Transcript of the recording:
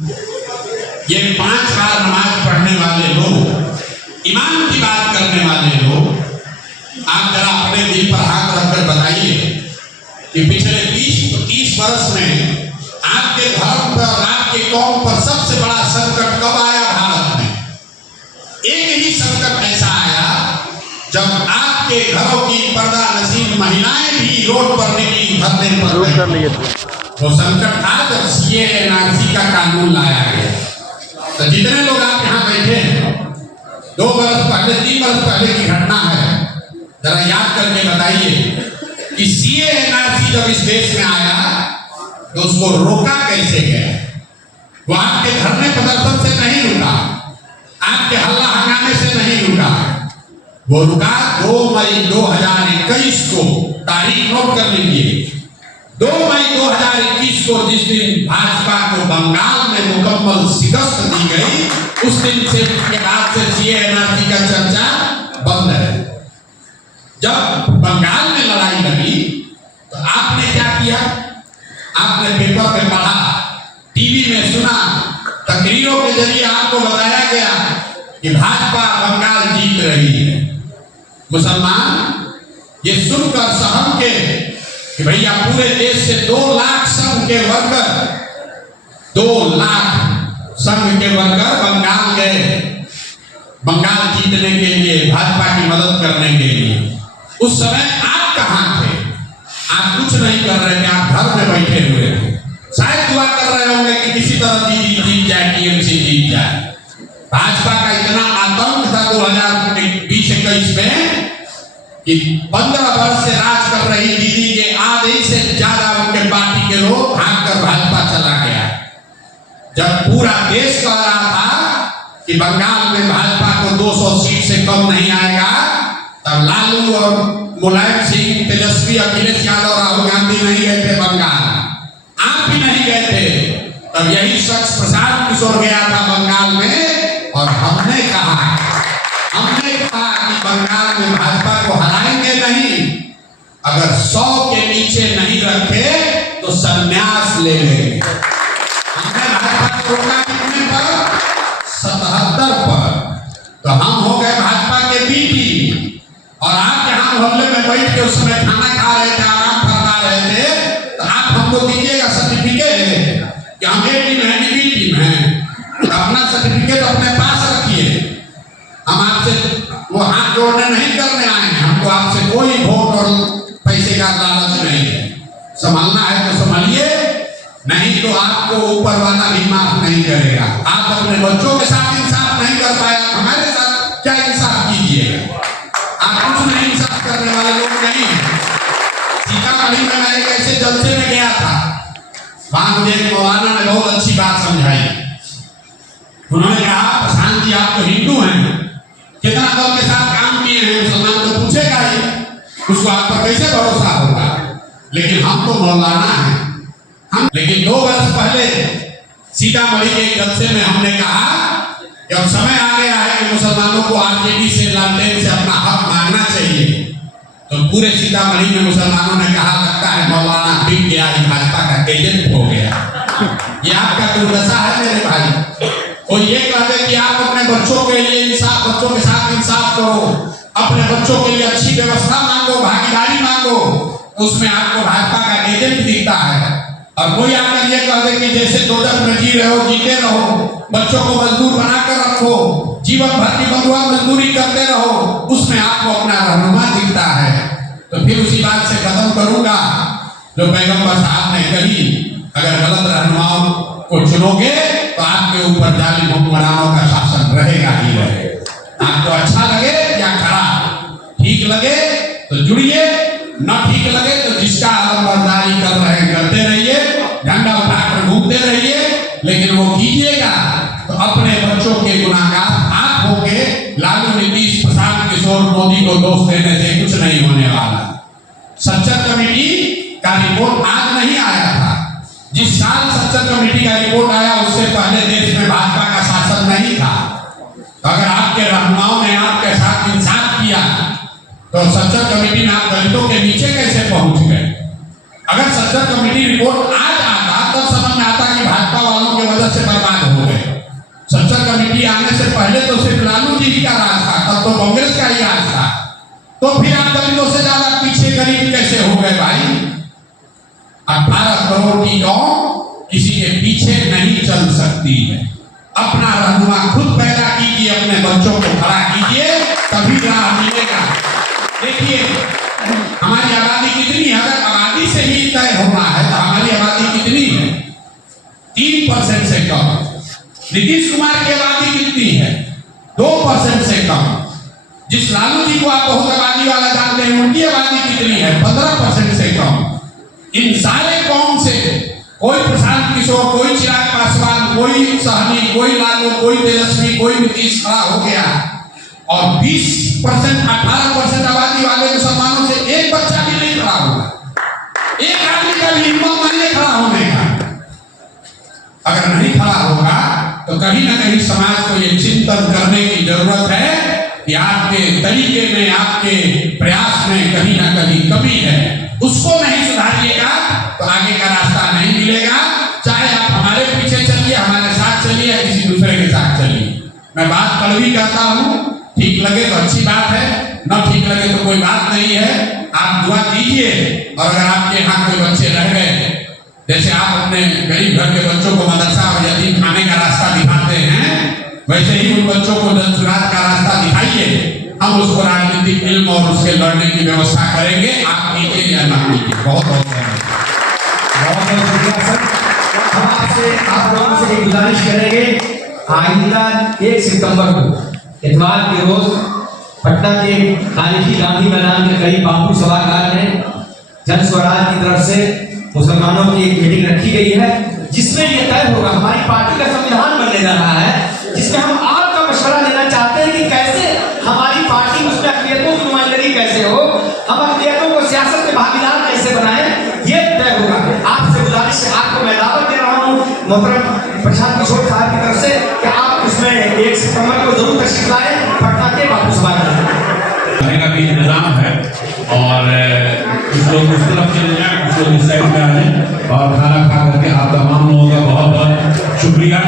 ये 5 बार नमाज पढ़ने वाले लोग, ईमान की बात करने वाले लोग, आप जरा अपने दिल पर हाथ रखकर बताइए कि पिछले 20-30 वर्ष में आपके धर्म पर और आपके कौम पर सबसे बड़ा संकट कब आया भारत में? एक ही संकट ऐसा आया जब आपके घरों की पर्दा नसीब महिलाएं भी रोड पर निकली धरने पर। वो संकट था जब सीए एनआरसी का कानून लाया गया। तो जितने लोग आप यहाँ बैठे हैं, 2 वर्ष पहले 3 वर्ष पहले की घटना है, जरा याद करके बताइए कि सीए एनआरसी जब इस देश में आया तो उसको रोका कैसे गया? वो आपके धरने प्रदर्शन से नहीं रुका, आपके हल्ला हंगामे से नहीं रुका, वो रुका 2 मई 2021 को। तारीख नोट कर लीजिए, 2 मई 2021 को, जिस दिन भाजपा को बंगाल में मुकम्मल शिकस्त दी गई, उस दिन से के बाद से सीए एनआरसी का चर्चा बंद है। जब बंगाल में लड़ाई लगी तो आपने क्या किया? आपने पेपर में पढ़ा, टीवी में सुना, तकरीरों के जरिए आपको बताया गया कि भाजपा बंगाल जीत रही है। मुसलमान ये सुनकर सहम के कि भैया पूरे देश से 2 लाख संघ के वर्कर, 2 लाख संघ के वर्कर बंगाल गए, बंगाल जीतने के लिए, भाजपा की मदद करने के लिए। उस समय आप कहां थे? आप कुछ नहीं कर रहे थे, आप घर में बैठे हुए थे। शायद दुआ कर रहे होंगे कि किसी तरह दीदी जीत जाए, टीएमसी जीत जाए। भाजपा का इतना आतंक था 2020-21 में कि 15 वर्ष से राज कर रही दीदी के आधे से ज्यादा उनके पार्टी के लोग भागकर भाजपा चला गया। जब पूरा देश कह रहा था कि बंगाल में भाजपा को 200 सीट से कम नहीं आएगा, तब लालू और मुलायम सिंह, तेजस्वी, अखिलेश यादव, राहुल गांधी नहीं गए थे बंगाल, आप भी नहीं गए थे। तब यही शख्स प्रशांत किशोर गया था बंगाल में, और हमने कहा कि बंगाल में भाजपा को हराएंगे नहीं, अगर 100 के नीचे नहीं रखे तो संन्यास ले लेंगे। हमने भाजपा को रोका कितने पर? 77 पर। तो हम हो गए भाजपा के बीटी, और आप जहां मोहल्ले में बैठ के उस समय खाना खा रहे थे, आराम फरमा रहे थे, तो आप हमको दीजिएगा सर्टिफिकेट कि हम ए टीम है, बी टीम है, तो अपना सर्टिफिकेट अपने पास रखिए। हम आपसे वो हाथ जोड़ने नहीं करने आए हैं, हमको आपसे कोई वोट और पैसे का लालच नहीं है। संभालना है तो संभालिए, नहीं तो आपको ऊपर वाला भी माफ नहीं करेगा। आप अपने बच्चों के साथ इंसाफ नहीं कर पाए, हमारे साथ क्या इंसाफ कीजिएगा? आप कुछ नहीं इंसाफ करने वाले लोग नहीं। सीतामढ़ी में मैं एक ऐसे जलसे में गया था, वहां मुझे एक मौलाना ने बहुत अच्छी बात समझाई। उन्होंने कहा, प्रशांत जी आप तो हिंदू हैं, कितना दल के साथ काम किए हैं, मुसलमान तो पूछेगा ही, उसको आप पर कैसे भरोसा होगा? लेकिन हम तो मौलाना हैं। लेकिन 2 वर्ष पहले सीतामढ़ी के जलसे में हमने कहा कि अब समय आ गया है कि मुसलमानों को आरजेडी से, लालटेन से अपना हक मांगना चाहिए। तो पूरे सीतामढ़ी में मुसलमानों ने कहा, लगता है मौलाना बिक गया, भाजपा का एजेंट हो गया। ये आपका दुर्दशा है मेरे भाई। और ये कहते कि आप अपने बच्चों के लिए इंसाफ, बच्चों के साथ इंसाफ करो, अपने बच्चों के लिए अच्छी व्यवस्था मांगो, भागीदारी मांगो, उसमें आपको भाजपा का एजेंट दिखता है। और कोई आकर ये कह दे कि जैसे दोजख में जी रहे हो, जीते रहो, बच्चों को मजदूर बनाकर रखो, जीवन भर की बंधुआ मजदूरी करते रहो, उसमें आपको अपना रहनुमा दिखता है। तो फिर उसी बात से खत्म करूंगा जो पैगंबर साहब ने कही, अगर गलत रहनुमाओं को चुनोगे तो आपके ऊपर जालिम हुक्मरानों का शासन रहेगा ही रहेगा। आपको अच्छा लगे या खराब, ठीक लगे तो जुड़िए, न ठीक लगे तो जिसका अलमबरदारी कर रहे हैं करते रहिए, झंडा उठाकर घूमते रहिए, लेकिन वो कीजिएगा तो अपने बच्चों के गुनाहगार आप होंगे। लालू, नीतीश, प्रशांत किशोर, मोदी को दोष देने से कुछ नहीं होने वाला। सच्चर कमेटी का रिपोर्ट आज नहीं आया था। जिस साल सच्चर कमेटी का रिपोर्ट आया उससे पहले देश में भाजपा का शासन नहीं था। तो अगर आपके रहनुमाओं ने आपके साथ इंसाफ किया तो सच्चर कमेटी में आप दलितों के नीचे कैसे पहुंच गए? अगर संसद कमेटी रिपोर्ट आज आता तब समझ में आता कि भाजपा वालों की वजह से बर्बाद हो गए। संसद कमेटी आने से पहले तो सिर्फ लालू जी का राज था, तब तो कांग्रेस का ही राज था। तो फिर आप दलितों से ज्यादा पीछे गरीब कैसे हो गए भाई? 18 करोड़ की कौम किसी के पीछे नहीं चल सकती है। अपना रहनुमा खुद पैदा कीजिए, अपने बच्चों को खड़ा कीजिए, तभी राह मिलेगा। देखिए हमारी आबादी कितनी है? अगर आबादी से ही तय होना है तो हमारी आबादी कितनी है? 3% से कम। नीतीश कुमार की आबादी कितनी है? 2% से कम। जिस लालू जी को आप बहुत आबादी वाला जानते हैं, उनकी आबादी कितनी है? 15% से कम। इन सारे कौम से कोई प्रशांत किशोर, कोई चिराग पासवान, कोई सहनी, कोई लालू, कोई तेजस्वी, कोई नीतीश खड़ा हो गया और 20% 18% आबादी वाले मुसलमानों से एक बच्चा भी नहीं खड़ा होगा। एक आदमी का भी हिम्मत नहीं खड़ा होने का। अगर नहीं खड़ा होगा तो कहीं ना कहीं समाज को ये चिंतन करने की जरूरत है कि आपके तरीके में, आपके प्रयास में कहीं ना कहीं कमी है। उसको नहीं सुधारिएगा तो आगे का रास्ता नहीं मिलेगा। चाहे आप हमारे पीछे चलिए, हमारे साथ चलिए, या किसी दूसरे के साथ चलिए। मैं बात कड़वी करता हूँ, ठीक लगे तो अच्छी बात है, न ठीक लगे तो कोई बात नहीं है। आप दुआ दीजिए। और अगर आपके यहाँ कोई बच्चे रह गए, जैसे आप अपने गरीब घर के बच्चों को मदरसा और यतीम खाने का रास्ता दिखाते हैं, वैसे ही उन बच्चों को जनसुरात का रास्ता दिखाइए। हम उसको राजनीतिक इल्म और उसके लड़ने की व्यवस्था करेंगे। आप कीजिए या ना कीजिए। बहुत बहुत शुक्रिया सर। हम आपसे, आप लोगों से एक गुजारिश करेंगे, आइंदा 1 सितंबर को इतवार के रोज पटना के तारीखी गांधी मैदान के करीब बापू सभागार में जन स्वराज की तरफ से मुसलमानों की एक मीटिंग रखी गई है, जिसमें यह तय होगा, हमारी पार्टी का संविधान बनने जा रहा है, जिसमें हम आपका मशवरा लेना चाहते हैं कि कैसे हमारी पार्टी, उसमें अक़लियतों की नुमाइंदगी कैसे हो, हम अक़लियतों को सियासत में भागीदार कैसे बनाएं, ये तय होगा। आपसे गुजारिश है, आपको मैं दावत दे रहा हूँ मोहतरम प्रशांत किशोर साहब की तरफ से कि आप उसमें 1 सितंबर को जरूर तशरीफ लाएं पटना के बापू सभागार खाने का भी इंतजाम है और कुछ लोग उस तरफ चले जाएं, कुछ लोग इस साइड में आ जाएं और खाना खा करके आप तमाम लोगों का बहुत बहुत शुक्रिया।